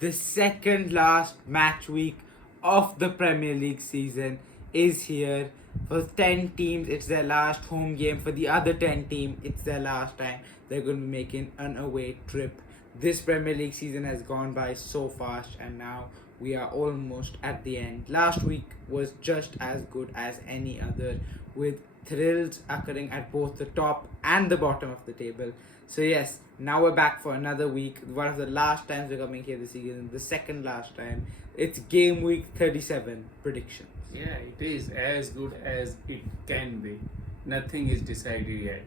The second last match week of the Premier League season is here. For 10 teams, it's their last home game. For the other 10 teams, it's their last time they're going to be making an away trip. This Premier League season has gone by so fast, and now we are almost at the end. Last week was just as good as any other, with thrills occurring at both the top and the bottom of the table. So yes, now we're back for another week. One of the last times we're coming here this season, the second last time. It's game week 37 predictions. Yeah, it is as good as it can be. Nothing is decided yet.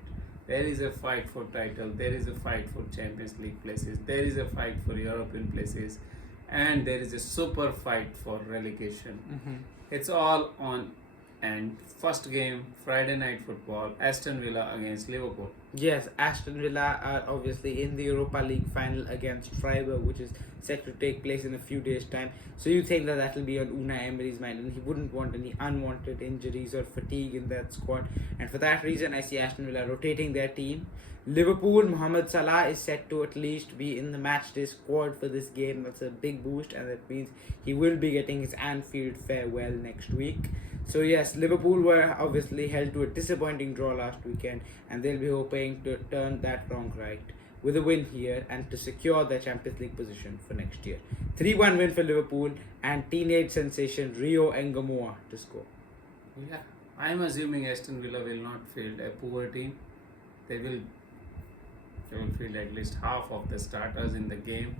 There is a fight for title, there is a fight for Champions League places, there is a fight for European places, and there is a super fight for relegation. It's all on. And first game, Friday night football, Aston Villa against Liverpool. Yes, Aston Villa are obviously in the Europa League final against Freiburg, which is set to take place in a few days' time. So you think that that will be on Unai Emery's mind, and he wouldn't want any unwanted injuries or fatigue in that squad. And for that reason, I see Aston Villa rotating their team. Liverpool, Mohamed Salah is set to at least be in the matchday squad for this game. That's a big boost, and that means he will be getting his Anfield farewell next week. So yes, Liverpool were obviously held to a disappointing draw last weekend, and they'll be hoping to turn that wrong right with a win here and to secure their Champions League position for next year. 3-1 win for Liverpool, and teenage sensation Rio Engamoa to score. Yeah, I'm assuming Aston Villa will not field a poor team. They will field at least half of the starters in the game.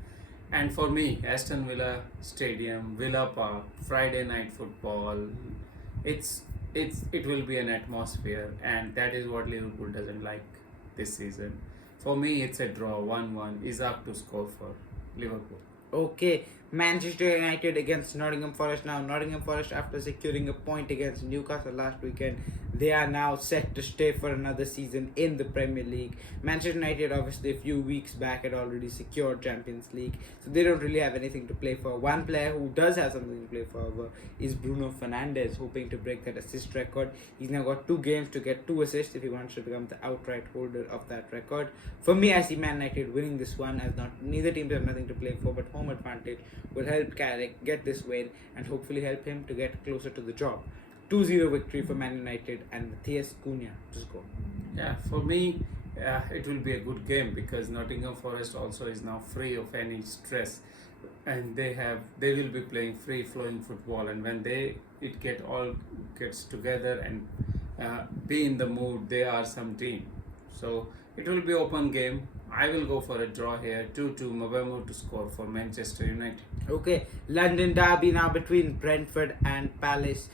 And for me, Aston Villa Stadium, Villa Park, Friday night football, it will be an atmosphere, and that is what Liverpool doesn't like this season. For me, it's a draw, 1-1. Isaac to score for Liverpool. Okay, Manchester United against Nottingham Forest. Now, Nottingham Forest, after securing a point against Newcastle last weekend, they are now set to stay for another season in the Premier League. Manchester United, obviously, a few weeks back had already secured Champions League, so they don't really have anything to play for. One player who does have something to play for, however, is Bruno Fernandes, hoping to break that assist record. He's now got 2 games to get 2 assists if he wants to become the outright holder of that record. For me, I see Man United winning this one, as neither teams have nothing to play for, but home advantage will help Carrick get this win and hopefully help him to get closer to the job. 2-0 victory for Man United and Matthias Cunha to score. Yeah, for me, it will be a good game because Nottingham Forest also is now free of any stress, and they will be playing free flowing football, and when it all gets together and be in the mood, they are some team. So it will be open game. I will go for a draw here, 2-2, Mbeumo to score for Manchester United. Okay, London derby now between Brentford and Palace.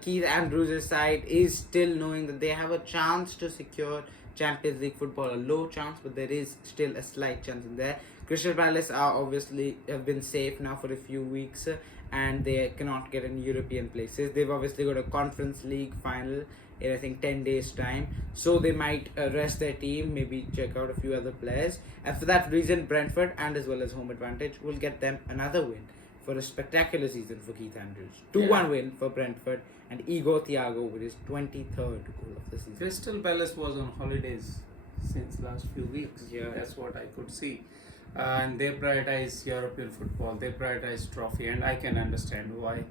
Keith Andrews' side is still knowing that they have a chance to secure Champions League football. A low chance, but there is still a slight chance in there. Crystal Palace are obviously have been safe now for a few weeks, and they cannot get any European places. They've obviously got a Conference League final in I think 10 days time, so they might rest their team, maybe check out a few other players, and for that reason Brentford, and as well as home advantage, will get them another win for a spectacular season for Keith Andrews. 2-1 win for Brentford, and Igor Thiago with his 23rd goal of the season. Crystal Palace was on holidays since last few weeks. Yeah. That's what I could see. And they prioritize European football, they prioritize trophy, and I can understand why.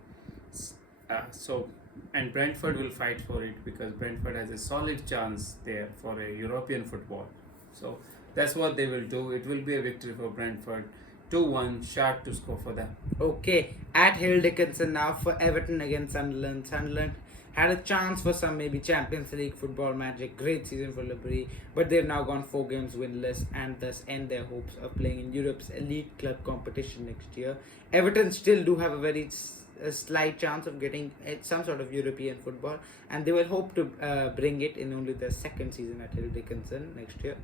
And Brentford will fight for it because Brentford has a solid chance there for a European football. So that's what they will do. It will be a victory for Brentford. 2-1, Shark to score for them. Okay, at Hill Dickinson now for Everton against Sunderland. Sunderland had a chance for some maybe Champions League football magic. Great season for Liberty, but they've now gone 4 games winless and thus end their hopes of playing in Europe's elite club competition next year. Everton still do have a slight chance of getting some sort of European football, and they will hope to bring it in only their second season at Hill Dickinson next year.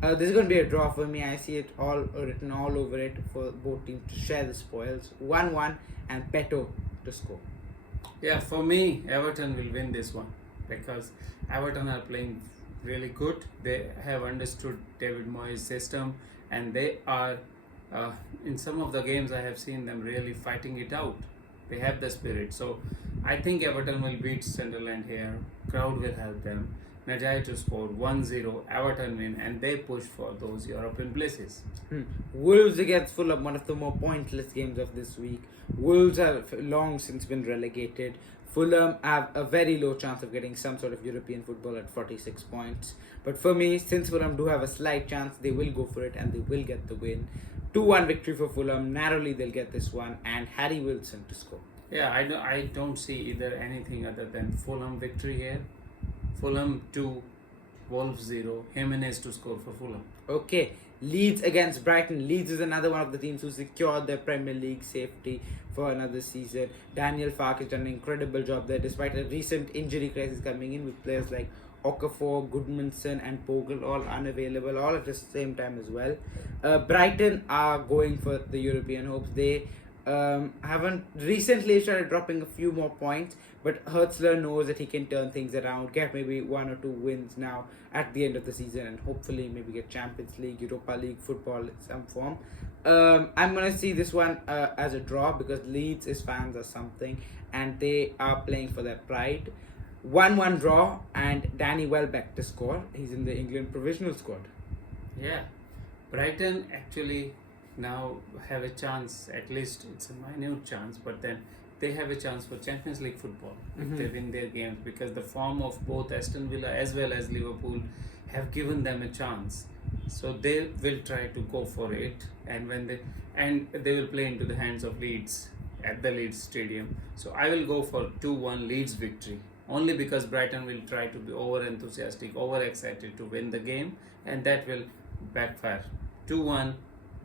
This is going to be a draw for me. I see it all written all over it for both teams to share the spoils. 1-1 and Peto to score. Yeah, for me, Everton will win this one because Everton are playing really good. They have understood David Moyes' system, and they are in some of the games I have seen them really fighting it out. They have the spirit. So I think Everton will beat Sunderland here. Crowd will help them. Nadal to score 1-0, Everton win, and they push for those European places. Wolves against Fulham, one of the more pointless games of this week. Wolves have long since been relegated. Fulham have a very low chance of getting some sort of European football at 46 points. But for me, since Fulham do have a slight chance, they will go for it and they will get the win. 2-1 victory for Fulham. Narrowly they'll get this one, and Harry Wilson to score. Yeah, I don't see either anything other than Fulham victory here. Fulham 2, Wolves 0, Jimenez to score for Fulham. Okay, Leeds against Brighton. Leeds is another one of the teams who secured their Premier League safety for another season. Daniel Farke has done an incredible job there despite a recent injury crisis coming in with players like Okafor, Goodmanson and Pogel all unavailable, all at the same time as well. Brighton are going for the European hopes. They haven't recently started dropping a few more points, but Hertzler knows that he can turn things around, get maybe 1 or 2 wins now at the end of the season, and hopefully maybe get Champions League, Europa League football in some form. I'm gonna see this one as a draw because Leeds is fans or something, and they are playing for their pride. 1-1 draw, and Danny Welbeck to score. He's in the England provisional squad. Yeah, Brighton actually now have a chance, at least it's a minute chance, but then they have a chance for Champions League football if they win their games, because the form of both Aston Villa as well as Liverpool have given them a chance. So they will try to go for it, and they will play into the hands of Leeds at the Leeds Stadium. So I will go for 2-1 Leeds victory, only because Brighton will try to be over enthusiastic, over excited to win the game, and that will backfire. 2-1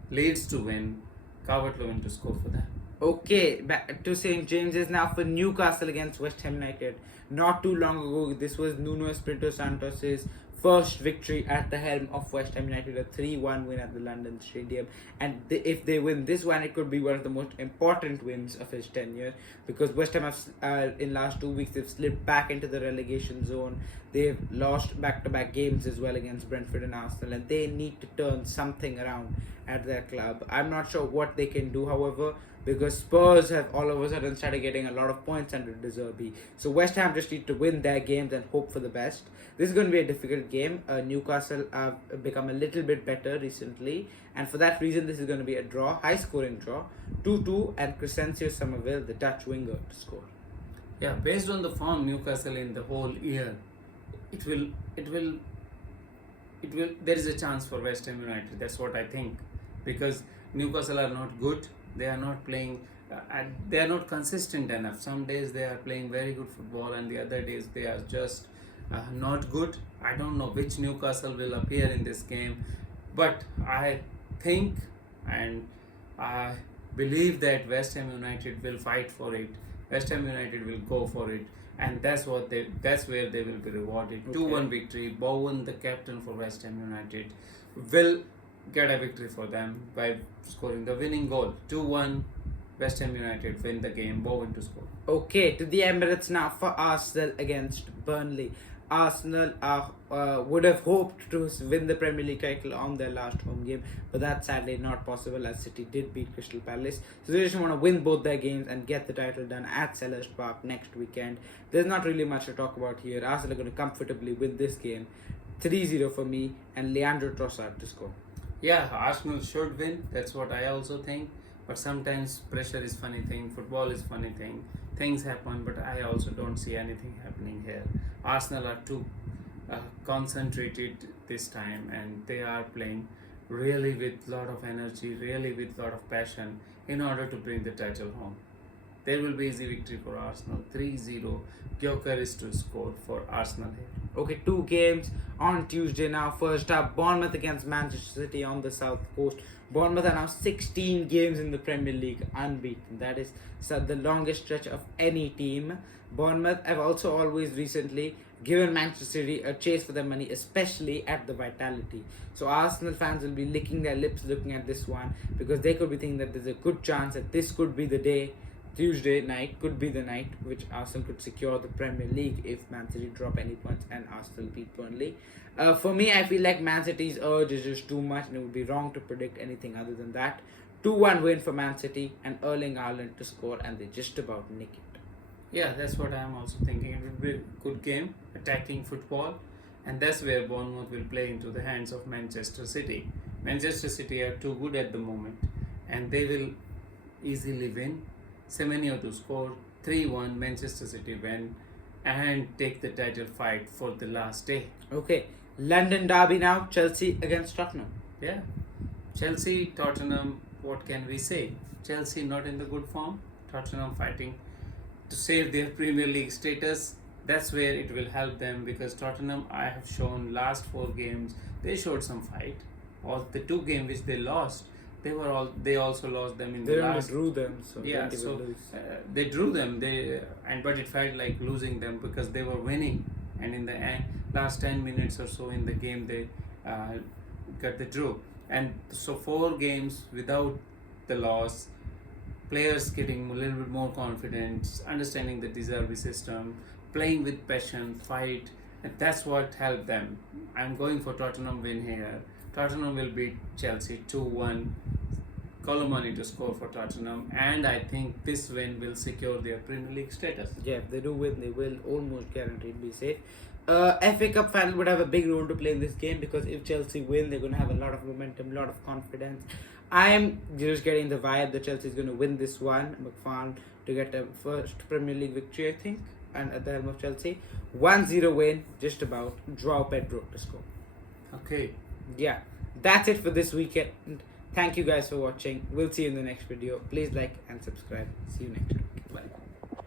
Leeds to win, Calvert-Lewin to score for them. Okay, back to St. James's now for Newcastle against West Ham United. Not too long ago, this was Nuno Espirito Santos's first victory at the helm of West Ham United, a 3-1 win at the London Stadium. And if they win this one, it could be one of the most important wins of his tenure, because West Ham have, in last 2 weeks, they've slipped back into the relegation zone. They've lost back-to-back games as well against Brentford and Arsenal, and they need to turn something around at their club. I'm not sure what they can do, however, because Spurs have all of a sudden started getting a lot of points under De Zerbi. So West Ham just need to win their games and hope for the best. This is going to be a difficult game. Newcastle have become a little bit better recently, and for that reason this is going to be a draw, high scoring draw, 2-2, and Crescencio Somerville, the Dutch winger, to score. Yeah, based on the form Newcastle in the whole year, it will there is a chance for West Ham United. That's what I think, because Newcastle are not good. They are not playing and they are not consistent enough. Some days they are playing very good football, and the other days they are just not good. I don't know which Newcastle will appear in this game, but I think and I believe that West Ham United will fight for it. West Ham United will go for it, and that's where they will be rewarded. Okay. 2-1 victory. Bowen, the captain for West Ham United, will get a victory for them by scoring the winning goal. 2-1 West Ham United win the game. Bowen to score. Okay, to the Emirates now for Arsenal against Burnley. Arsenal would have hoped to win the Premier League title on their last home game, but that's sadly not possible as City did beat Crystal Palace. So they just want to win both their games and get the title done at Selhurst Park next weekend. There's not really much to talk about here. Arsenal are going to comfortably win this game. 3-0 for me, and Leandro Trossard to score. Yeah, Arsenal should win. That's what I also think. But sometimes pressure is funny thing. Football is funny thing. Things happen, but I also don't see anything happening here. Arsenal are too concentrated this time, and they are playing really with lot of energy, really with lot of passion in order to bring the title home. There will be easy victory for Arsenal. 3-0. Gyökeres to score for Arsenal here. Okay, 2 games on Tuesday now. First up, Bournemouth against Manchester City on the South Coast. Bournemouth are now 16 games in the Premier League unbeaten. That is the longest stretch of any team. Bournemouth have also always recently given Manchester City a chase for their money, especially at the Vitality. So Arsenal fans will be licking their lips looking at this one, because they could be thinking that there's a good chance that this could be the day. Tuesday night could be the night which Arsenal could secure the Premier League if Man City drop any points and Arsenal beat Burnley. For me, I feel like Man City's urge is just too much, and it would be wrong to predict anything other than that. 2-1 win for Man City, and Erling Haaland to score, and they just about nick it. Yeah, that's what I am also thinking. It will be a good game, attacking football, and that's where Bournemouth will play into the hands of Manchester City. Manchester City are too good at the moment, and they will easily win. Semenyo to score 3-1. Manchester City win and take the title fight for the last day. Okay, London derby now. Chelsea against Tottenham. Yeah, Chelsea, Tottenham. What can we say? Chelsea not in the good form. Tottenham fighting to save their Premier League status. That's where it will help them, because Tottenham, I have shown last 4 games, they showed some fight. Or the 2 games which they lost, they also lost them in They the only last. drew them, so Yeah, they so will lose. they drew them. But it felt like losing them because they were winning, and in the last 10 minutes or so in the game they got the draw. And so 4 games without the loss, players getting a little bit more confidence, understanding the derby system, playing with passion, fight, and that's what helped them. I'm going for Tottenham win here. Tottenham will beat Chelsea 2-1. Colomani to score for Tottenham, and I think this win will secure their Premier League status. Yeah, if they do win, they will almost guaranteed be safe. FA Cup final would have a big role to play in this game, because if Chelsea win, they're going to have a lot of momentum, a lot of confidence. I am just getting the vibe that Chelsea is going to win this one. McFarlane to get a first Premier League victory, I think, and at the helm of Chelsea. 1-0 win, just about. Joao Pedro to score. Okay. Yeah, that's it for this weekend. Thank you guys for watching. We'll see you in the next video. Please like and subscribe. See you next week.